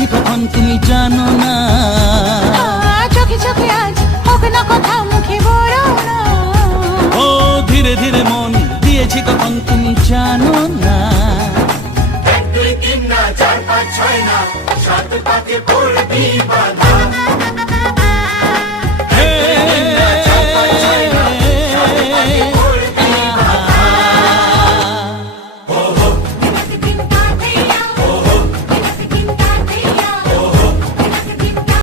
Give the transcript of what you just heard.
দিয়েছি কখন তুমি জানো না। চোখে চোখে আজ হোক না কথা মুখে বলো না। ও ধীরে ধীরে মন দিয়েছি কখন তুমি জানো